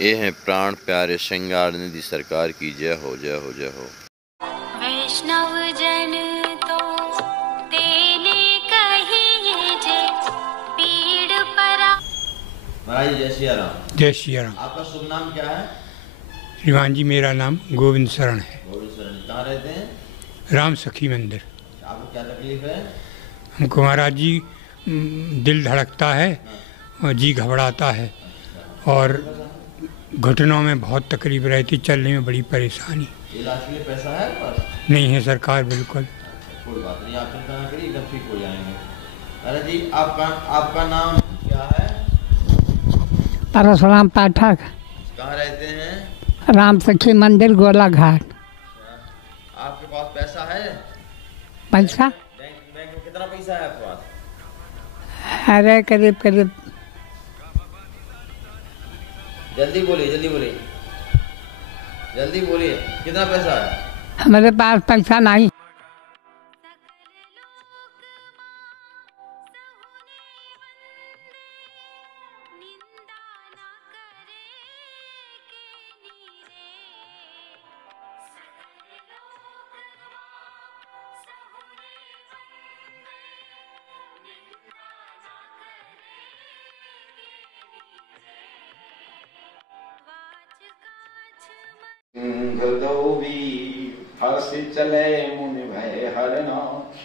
ये हैं प्राण प्यारे श्रृंगार निधि सरकार की जय हो जय हो जय हो। वैष्णव जन तो तेने कहिए जे पीड़ परा। महाराज जय सिया राम। जय सिया राम। आपका शुभ नाम क्या है? श्रीमान जी मेरा नाम गोविंद शरण है। गोविंद शरण। कहाँ रहते हैं? राम सखी मंदिर। आपको क्या तकलीफ है? हमको महाराज जी दिल धड़कता है और जी घबराता है और घुटनों में बहुत तकलीफ रहती, चलने में बड़ी परेशानी। इलाज के लिए पैसा है पास? नहीं है सरकार, बिल्कुल। कोई बात नहीं, आप चिंता ना करिए, एकदम ठीक हो जाएंगे। अरे जी आपका नाम क्या है? परशुराम पाठक। कहाँ रहते हैं? राम सखी मंदिर गोला घाट। आपके पास पैसा है? पैसा? बैंक में कितना पैसा है आपके पास? अरे करीब जल्दी बोलिए कितना पैसा है? हमारे पास पैसा नहीं। हर्षि चले मुनि भय हरना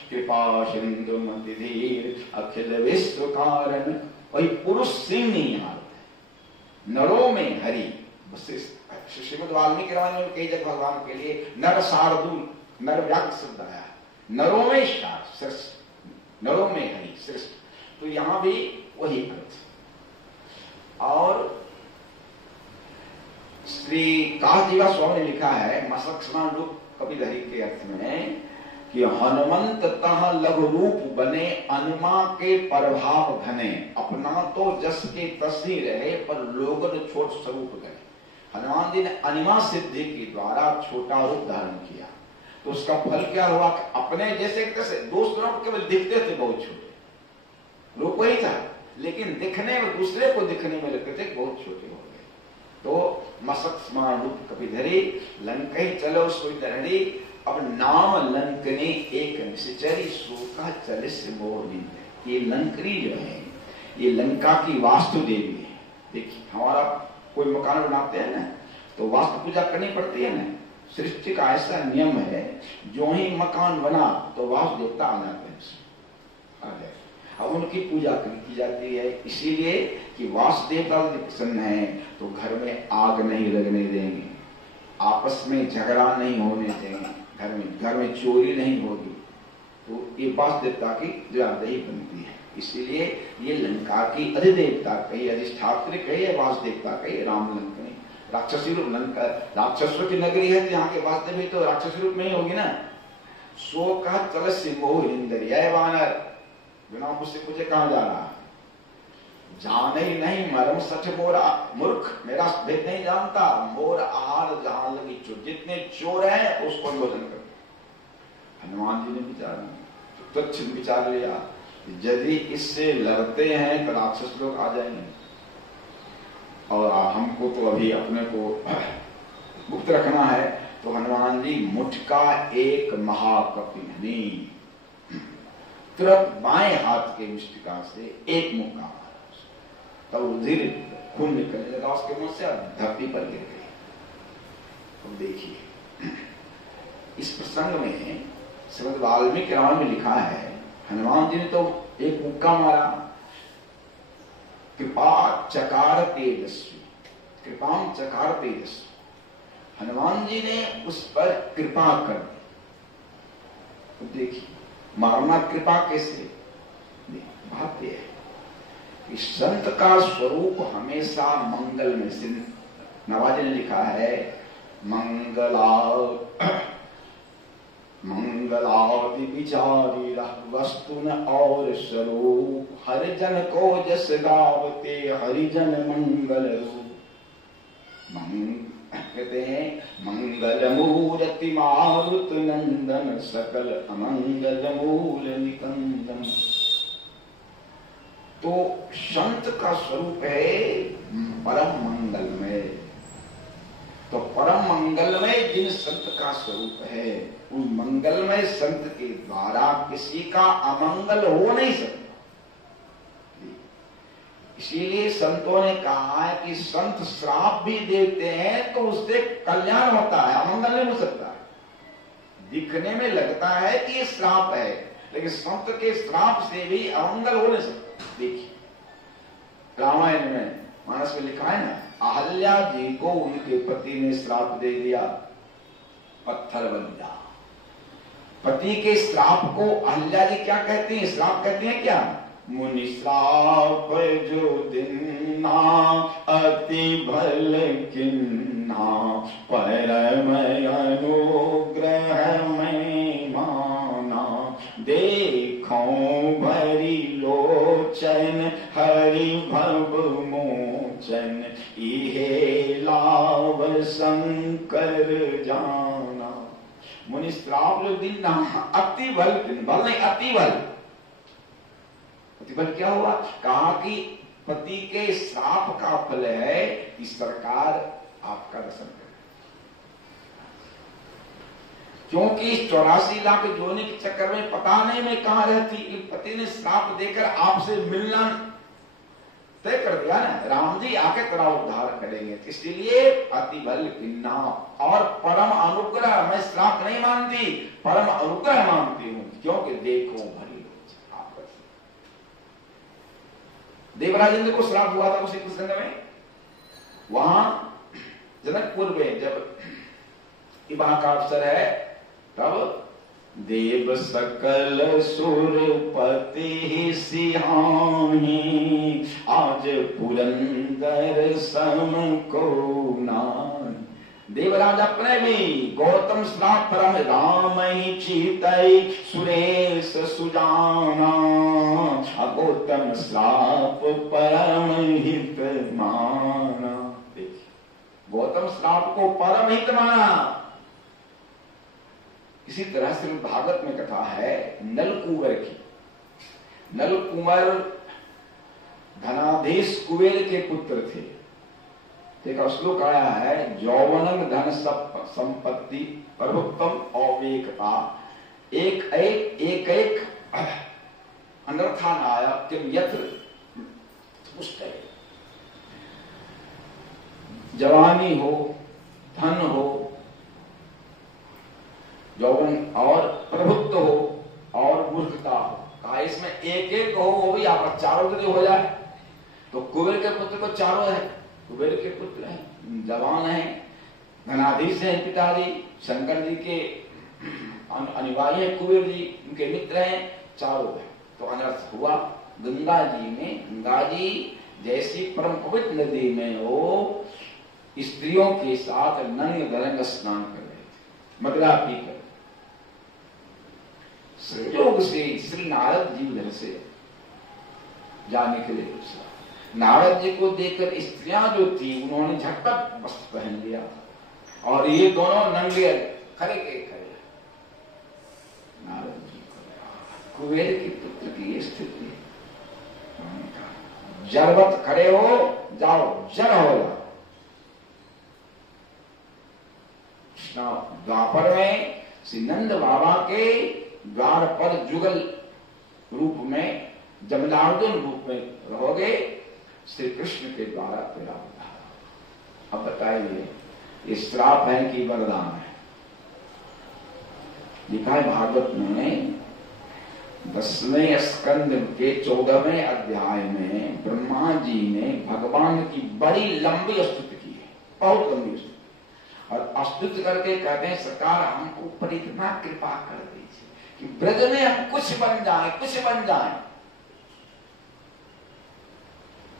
कृपा सिंधु मति धीर अखिल विश्व कारण। वही पुरुष सिंह नहीं यहाँ नरों में हरि। श्रीमद् वाल्मीकि रामायण में कई जगह भगवान के लिए नर शार्दूल नर व्याघ्र शब्द आया। नरों में श्रेष्ठ, नरों में हरि श्रेष्ठ। तो यहाँ भी वही अर्थ। और श्री काजीवा स्वामी ने लिखा है मसक स्नान रूप कपिधरी के अर्थ में कि हनुमंत तह लघु रूप बने अनुमा के प्रभाव घने। अपना तो जस के तस ही रहे पर लोगन छोट स्वरूप गए। हनुमान जी ने अनिमा सिद्धि के द्वारा छोटा रूप धारण किया तो उसका फल क्या हुआ कि अपने जैसे कैसे दूसरों को केवल दिखते थे बहुत छोटे, रूप वही था लेकिन दिखने में दूसरे को दिखने में लगते थे बहुत छोटे हो गए। तो मसक स्मान रूप कपिधरी लंकई चलो सोई दरड़ी। अब नाम लंकनी एक निश्चरी सोका चलिस मोरनी। ये लंकनी जो है ये लंका की वास्तु देवी है। देखिए हमारा कोई मकान बनाते हैं ना तो वास्तु पूजा करनी पड़ती है ना। सृष्टि का ऐसा नियम है जो ही मकान बना तो वास्तु देवता आ जाते हैं, अब उनकी पूजा की जाती है। इसीलिए कि वासुदेवता प्रसन्न है तो घर में आग नहीं लगने देंगे, आपस में झगड़ा नहीं होने देंगे, घर में चोरी नहीं होगी। तो ये वासुदेवता की जवाबदेही बनती है। इसीलिए ये लंका की अधिदेवता कही, अधिष्ठात्री कही, वासुदेवता कही, राम लंकनी। राक्षसी रूप लंका राक्षसों की नगरी है, यहाँ के वासुदेव तो राक्षसी रूप में ही होगी ना। सो का चलस्य मोह इंद्रिय वानर। बिना मुझसे पूछे कहां जा रहा है? जाने ही नहीं मरम सच मोरा मूर्ख, मेरा भेद नहीं जानता। मोर आहार जहां लगी चोर, जितने चोर हैं उसको भोजन करो। हनुमान जी ने विचार तुच्छ विचार लिया, यदि इससे लड़ते हैं तो राक्षस लोग आ जाएंगे और हमको तो अभी अपने को गुप्त रखना है। तो हनुमान जी मुठका एक महाकपिनी तुरंत बाएं हाथ के मुष्टिका से एक मुक्का मारा, तब धीरे खून निकलने लगा उसके मुंह से और धरती पर गिर गई। अब देखिए इस प्रसंग में श्रीमद् वाल्मीकि रामायण में लिखा है हनुमान जी ने तो एक मुक्का मारा। कृपा चकार तेजस्वी, कृपाम चकार तेजस्वी। हनुमान जी ने उस पर कृपा कर दी। तो देखिए मारना कृपा कैसे? बात यह है कि संत का स्वरूप हमेशा मंगल में। नवाजी ने लिखा है मंगलादि विचारी वस्तुन और स्वरूप हरिजन को जस गावते हरिजन मंगल रूप। कहते हैं मंगल मूर्ति मारुत नंदन सकल अमंगल मूल निकंदन। तो संत का स्वरूप है परम मंगल में। जिन संत का स्वरूप है उस मंगलमय संत के द्वारा किसी का अमंगल हो नहीं सकता। इसीलिए संतों ने कहा है कि संत श्राप भी देते हैं तो उससे कल्याण होता है, अमंगल नहीं हो सकता। दिखने में लगता है कि ये श्राप है, लेकिन संत के श्राप से भी अमंगल हो नहीं सकता। देखिए रामायण में मानस में लिखा है ना, अहल्या जी को उनके पति ने श्राप दे दिया, पत्थर बन जा। पति के श्राप को अहल्या जी क्या कहती हैं? श्राप कहती हैं क्या? मुनि श्राप जो दिन्ना अति भल किन्ना, परम अनुग्रह में माना। देखो भरी लोचन हरि भव मोचन, इहे लाभ शंकर जाना। मुनि श्राप जो दिन्ना अति भल, भल नहीं अति भल। प्रतिफल क्या हुआ? कहा कि पति के श्राप का फल है कि सरकार आपका दर्शन करे, क्योंकि 84 लाख जोनि के चक्कर में पता नहीं मैं कहां रहती, कि पति ने श्राप देकर आपसे मिलना तय कर दिया ना। राम जी आके तेरा उद्धार करेंगे, इसीलिए अति बल किन्ना और परम अनुग्रह। मैं श्राप नहीं मानती, परम अनुग्रह मानती हूं, क्योंकि देखो भरी देवराजेंद्र को श्राप हुआ था उसी प्रसंग में। वहां जनकपुर में जब विवाह का अवसर है, तब देव सकल सुरपति सिहानी, आज पुरंदर सम को नान। देवराज अपने भी गौतम श्राप परम राम ही चीतई सुरेश सुजाना, गौतम श्राप परम हित माना। देखिए गौतम श्राप को परम हित माना। इसी तरह से भागवत में कथा है नलकुंवर की। नलकुंवर धनाधीश कुबेर के पुत्र थे। देखा श्लोक आया है, यौवनम धन संपत्ति प्रभुत्तम अवेकता, एक एक अनर्था नायक किम यत्र पुष्ट। जवानी हो, धन हो, यौवन और प्रभुत्व हो और मूर्खता हो। कहा इसमें एक एक हो, वो भी आप चारों के लिए हो जाए। तो कुबेर के पुत्र को चारों है, कुबेर के पुत्र हैं, जवान हैं, धनाधीश हैं पिताजी, शंकर जी के अनुयायी हैं, कुबेर जी उनके मित्र हैं, चारों हैं। तो अनर्थ हुआ। गंगा जी जैसी परम पवित्र नदी में वो स्त्रियों के साथ नंग दरंग स्नान कर रहे थे, मदिरा पीकर। संयोग से श्री नारद जी उधर से जाने के लिए पूछा। नारद जी को देखकर स्त्रियां जो थी उन्होंने झटपट वस्त्र पहन लिया और ये दोनों नंगे खड़े के खड़े। नारद जी को कुबेर के पुत्र की स्थिति, जरवत खड़े हो जाओ, जर हो जाओ। द्वापर में श्री नंद बाबा के द्वार पर जुगल रूप में, जमदार्जुन रूप में रहोगे, श्री कृष्ण के द्वारा तेरा उद्धार। अब बताइए ये श्राप है कि वरदान है? लिखा है भागवत में 10वें स्कंद के 14वें अध्याय में ब्रह्मा जी ने भगवान की बड़ी लंबी स्तुति की है, बहुत लंबी स्तुति। और स्तुति करके कहते हैं सरकार हमको ऊपर इतना कृपा कर दीजिए कि ब्रज में हम कुछ बन जाए, कुछ बन जाए।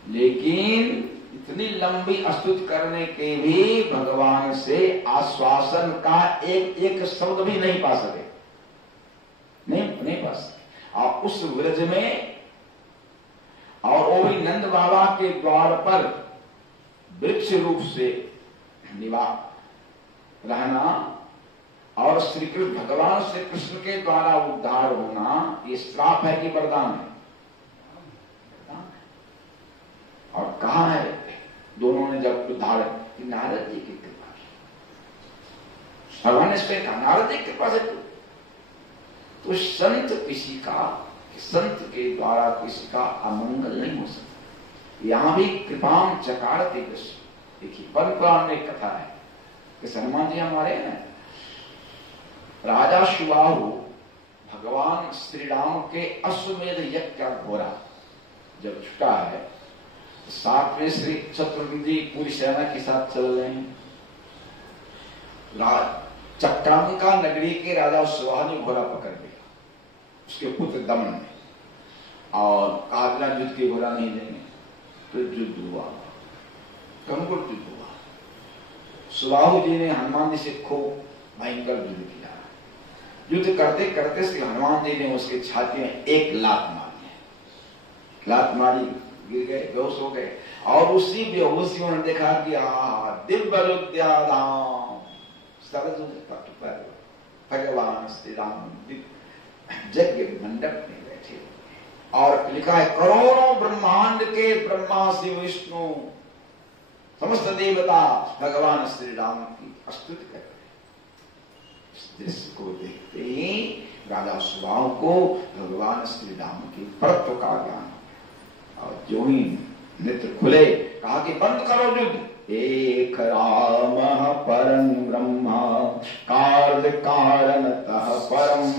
लेकिन इतनी लंबी स्तुति करने के भी भगवान से आश्वासन का एक शब्द भी नहीं पा सके, नहीं पा सके। और उस व्रज में, और वो भी नंद बाबा के द्वार पर वृक्ष रूप से निवास रहना और श्री कृष्ण भगवान श्री कृष्ण के द्वारा उद्धार होना, ये श्राप है कि वरदान है? और कहा है दोनों ने जब उद्धार कि नारद जी की कृपा, भगवान ने इसको कहा नारद जी कृपा से तो संत किसी का, संत के द्वारा किसी का अमंगल नहीं हो सकता। यहां भी कृपाम चकारते दृश्य। देखिए पद्म पुराण में कथा है कि हनुमान जी हमारे हैं, राजा शिवाहु भगवान श्री राम के अश्वमेध यज्ञ का घोड़ा जब छुटा है, साथ में श्री शत्रुघ्न जी पूरी सेना के साथ चल रहे हैं। चक्रांका नगरी के राजा शिवाह ने घोड़ा पकड़ लिया उसके पुत्र दमन ने, और कागला युद्ध के घोड़ा नहीं देंगे, तो युद्ध हुआ, कमकुट युद्ध हुआ। सुबाहु जी ने हनुमान जी से खूब भयंकर युद्ध किया। युद्ध करते करते श्री हनुमान जी ने उसके छाती में एक लात मारी, लात मारी, गिर गए, बेहोश हो गए। और उसी बेहोशी उन्होंने देखा कि दिव्य भगवान श्री राम यज्ञ मंडप में बैठे, और लिखा है करोड़ों ब्रह्मांड के ब्रह्मा शिव विष्णु समस्त देवता भगवान श्री राम की स्तुति कर रहे। इस दृश्य को देखते ही राजा सुबाहु को भगवान श्री राम के परत्व का ज्ञान, और जो ही नेत्र खुले कहा कि बंद करो युद्ध। एक राम परम ब्रह्मा कार्य कारणतः परम,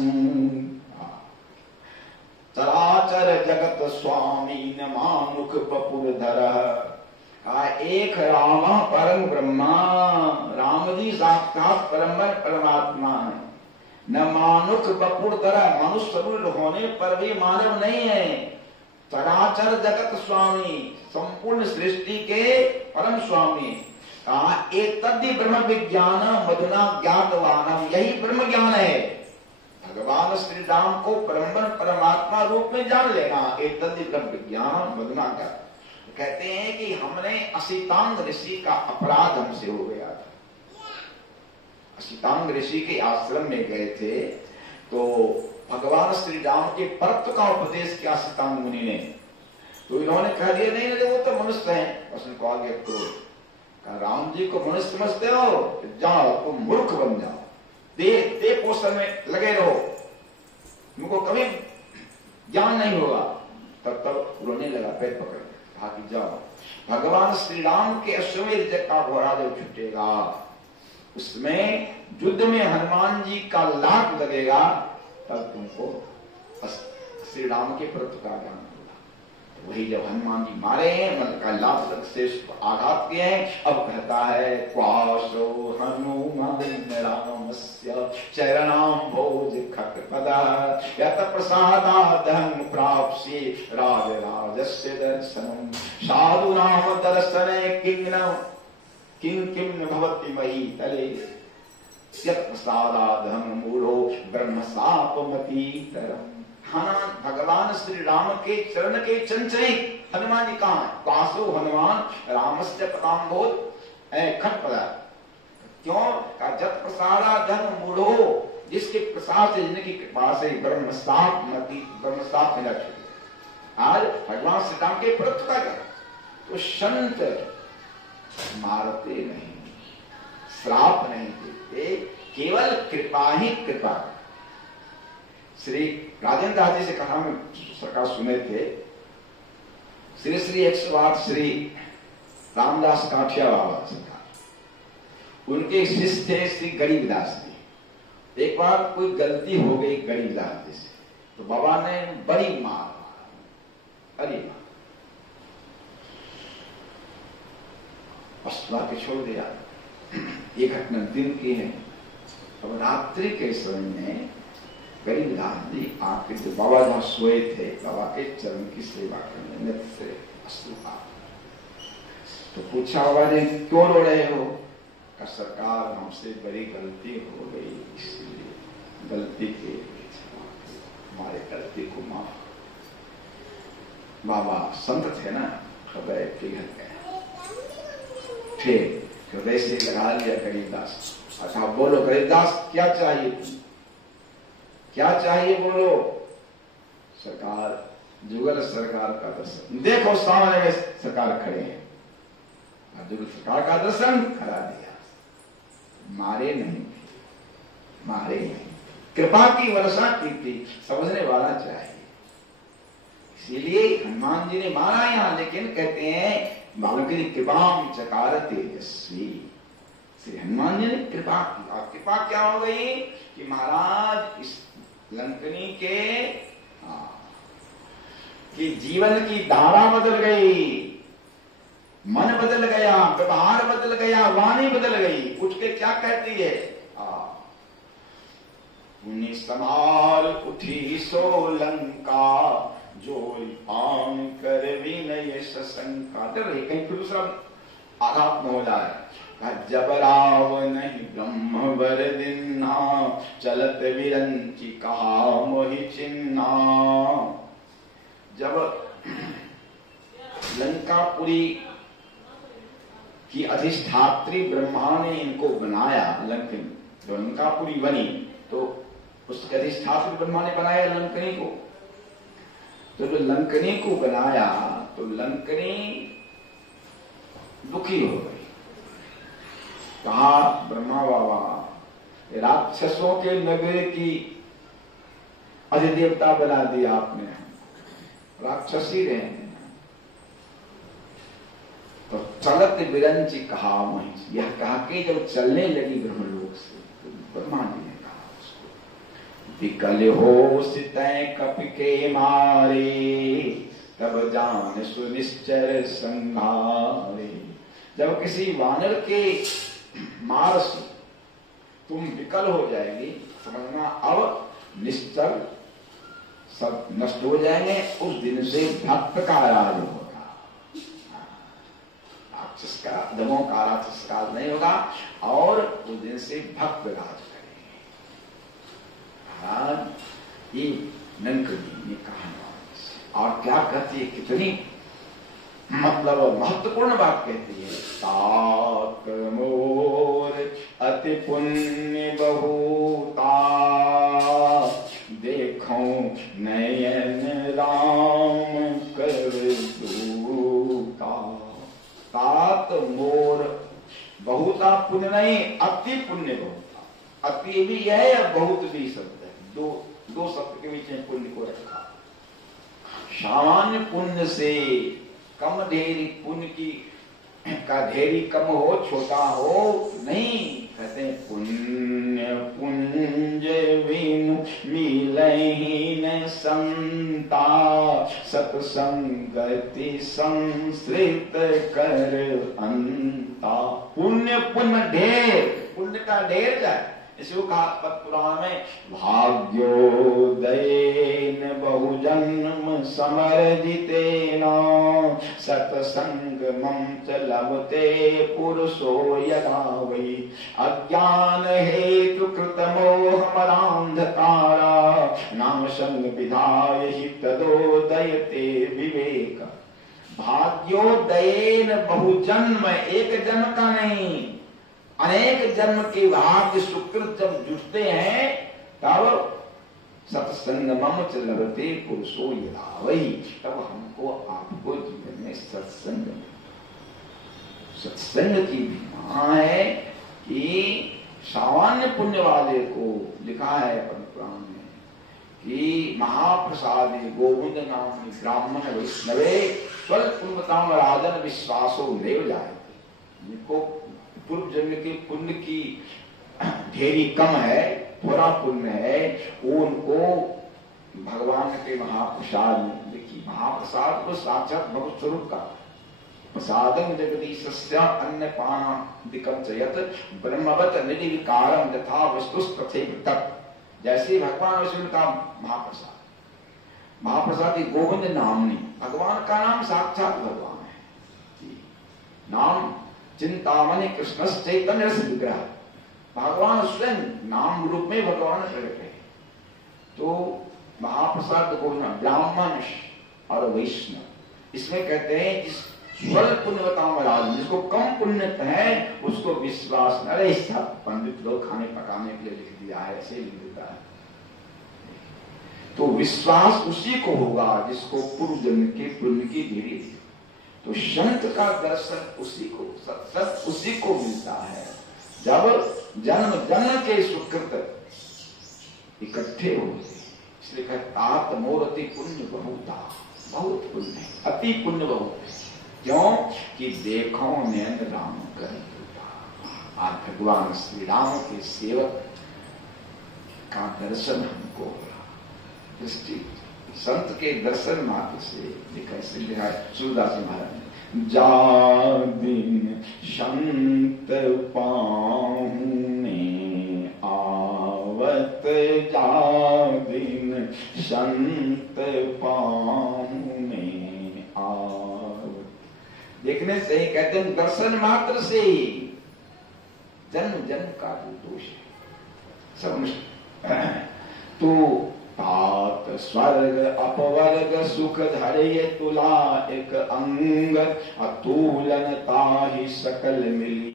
चराचर जगत स्वामी न मानुख बपुरधर। एक राम परम ब्रह्मा, राम जी साक्षात परमात्मा है, न मानुख बपुरधर, मनुष्य शरीर होने पर भी मानव नहीं है। चराचर जगत स्वामी, संपूर्ण सृष्टि के परम स्वामी। एक तद्धि ब्रह्म विज्ञान मधुना ज्ञातवानम, यही ब्रह्म ज्ञान है। भगवान श्री राम को परम परमात्मा रूप में जान लेना, एक तद्धि ब्रह्म विज्ञान मधुना ज्ञात। कहते हैं कि हमने असितांग ऋषि का अपराध हमसे हो गया था। असितांग ऋषि के आश्रम में गए थे, तो भगवान श्री राम के परत्व का उपदेश किया असितांग मुनि ने। तो इन्होंने कह दिया नहीं नहीं वो तो मनुष्य हैं। उसने कहा गया कहा राम जी को मनुष्य समझते हो, जाओ तुम मूर्ख बन जाओ, दे पोषण में लगे रहो, तुमको कभी ज्ञान नहीं होगा। तब रोने लगा, पैर पकड़ कहा कि जाओ, भगवान श्री राम के अश्वमेध यज्ञ का घोड़ा जब छूटेगा उसमें युद्ध में हनुमान जी का लात लगेगा, तब तुमको श्री राम के परत्व का ज्ञान होगा। वही जब हनुमान जी मारे हैं, मतलब का लात से आघात किए हैं, अब कहता है क्वाशो हनुमान रामस्य चरणाम भोज खटपदा यत प्रसादादहं प्राप्स्ये राज राजस्य दर्शनम साधु नाम दर्शने किं किं भवति मही तले प्रसादादहं मूढ़ो ब्रह्म सापमतीतरम। भगवान श्री राम के चरण के चंचले हनुमान जी कहाँ है? पासो हनुमान रामस्य पदाम्भोज खटपदा। क्यों? का जत प्रसादादहं मूढ़ो, जिसके प्रसाद से, जिनकी कृपा से ब्रह्म साप मिला छूटे। आज भगवान श्री राम के परत्व का क्या? तो संत मारते नहीं, श्राप नहीं देते, केवल कृपा ही कृपा। श्री राजेंद्र आदि से कहा में सरकार सुने थे, श्री श्री 108 श्री रामदास काठिया बाबा सरकार, उनके शिष्य थे श्री गरीबदास जी। एक बार कोई गलती हो गई गरीबदास जी से, तो बाबा ने बड़ी मार, अरे मार अस्वा के छोड़ दिया। ये घटना दिन की है। अब रात्रि के समय में गरीबदास जी आके जो बाबा जहां सोए थे, बाबा के चरण की सेवा करने में से अश्रुपात। तो पूछा बाबा ने क्यों रो रहे हो? का सरकार हमसे बड़ी गलती हो गई, इसलिए गलती के हमारे गलती को माफ। बाबा संत थे ना, हृदय पिघल गए। फिर हृदय से लगा लिया गरीबदास। अच्छा बोलो गरीबदास क्या चाहिए, क्या चाहिए बोलो? सरकार, जुगल सरकार का दर्शन। देखो सामने में सरकार खड़े हैं, जुगल सरकार का दर्शन करा दिया। मारे नहीं थे, मारे नहीं। कृपा की वर्षा की थी, समझने वाला चाहिए। इसीलिए हनुमान जी ने मारा यहां, लेकिन कहते हैं बालकी कृपाम चकार तेजस्वी, श्री हनुमान जी ने कृपा की। और कृपा क्या हो गई कि महाराज इस लंकनी के कि जीवन की धारा बदल गई, मन बदल गया, व्यवहार बदल गया, वाणी बदल गई। उठ के क्या कहती है, पुण्य समार उठी सो लंका, जो आन कर विनय सशंका। डर रही कहीं फिर दूसरा आघात न हो जाए। जब राव नहीं ब्रह्म वर दिन्ना, चलत विरंची कहा मोहि चिन्ना। जब लंकापुरी की अधिष्ठात्री ब्रह्मा ने इनको बनाया, लंकनी जो लंकापुरी बनी, तो उसके अधिष्ठात्री ब्रह्मा ने बनाया लंकनी को। तो जो लंकनी को बनाया तो लंकनी दुखी हो गई। कहा ब्रह्मा बाबा, राक्षसों के नगर की अधिदेवता बना दिया आपने, राक्षसी रहे। तो चलत विरंची कहा वहीं, यह कहा कि जब चलने लगी ब्रह्मलोक से, तो ब्रह्मा जी ने कहा उसको, विकल हो सितै कपि के मारे, तब जान सुनिश्चर संहारे। जब किसी वानर के मार से तुम विकल हो जाएगी, समझना अब निश्चल सब नष्ट हो जाएंगे। उस दिन से भक्त का राज होगा, राक्षस का, दमों का राक्षस का राज नहीं होगा, और उस दिन से भक्त राज करेंगे। ये लंकनी ने कहा। और क्या कहती है, कितनी मतलब महत्वपूर्ण बात कहती है, तात मोर अति पुण्य बहुता, देखो नयन राम कर दूता। तात मोर बहुता पुण्य नहीं, अति पुण्य बहुता। अति भी है या बहुत भी शब्द है, दो शब्द के बीच में पुण्य को रखा। सामान्य पुण्य से कम ढेरी पुण्य की का ढेरी कम हो, छोटा हो नहीं। कहते हैं पुण्य पुंज विनु मिलहि न संता, सत्संगति संश्रित कर अंता। पुण्य पुण्य ढेर, पुण्य का ढेर जाए। इसको कहा पद्मपुराण में, भाग्योदयेन बहुजन्म समर्जितेन, सत्संगमं च लभते पुरुषो यदा वै, अज्ञान हेतु कृतमोह मदान्धकारा, नामसंग विधाय हि तदोदयते विवेक। भाग्योदयेन बहुजन्म, एक जन्म का नहीं, अनेक जन्म के भाग्य सुकृत जब जुटते हैं, तब सत्संगमं च लभते पुरुषो यदा वै, तब हमको आपको जीवन में सत्संग, सत्संग की महिमा है कि सामान्य पुण्य वाले को लिखा है पद्मपुराण में कि महाप्रसादे गोविंद नाम ब्राह्मण वैष्णवे स्वल्पुण्यताम राजन विश्वासो नैव जायते। जिनको पूर्व जन्म के पुण्य की ढेरी कम है, थोड़ा पुण्य है, उनको भगवान के महाप्रसाद में, देखिए महाप्रसाद को साक्षात भगवत स्वरूप का प्रसादम जगदीशस्य अन्नपानादिकं च यत् ब्रह्मवत् निर्विकारं यथा वस्तुस्तथे तत्। जैसे भगवान विष्णु का महाप्रसाद, महाप्रसाद गोविंद नाम नहीं, भगवान का नाम साक्षात भगवान है। नाम चिंतामणि कृष्ण चैतन्य रस विग्रह, भगवान स्वयं नाम रूप में भगवान प्रकट है। तो महाप्रसाद को ब्राह्मण और वैष्णव, इसमें कहते हैं जिस स्वल्प पुण्यवताम राज, जिसको कम पुण्य है उसको विश्वास न रहे। सब पंडित लोग खाने पकाने के लिए लिख दिया है, ऐसे लिख देता है। तो विश्वास उसी को होगा जिसको पूर्व जन्म के पुण्य की ढेरी थी। तो संत का दर्शन उसी को, सत्संग उसी को मिलता है जब जन्म जन्म के सुकृत इकट्ठे हो गए। इसलिए कहा तात मोरति पुण्य बहुता, बहुत पुण्य है, अति पुण्य बहुत है। क्यों कि देखो नैन राम करे कृपा। आज भगवान श्री राम के सेवक का दर्शन हमको हो रहा। दृष्टि संत के दर्शन मात्र से लिखा है सूरदास महाराज ने, जा दिन संत पाहुने आवत, जा दिन संत पाहुने आवत। देखने से ही कहते हैं दर्शन मात्र से ही जन्म जन्म का जो दोष है सब तो तात स्वर्ग अपवर्ग सुख धरे तुला एक अंग, अतुलन ताहि सकल मिली।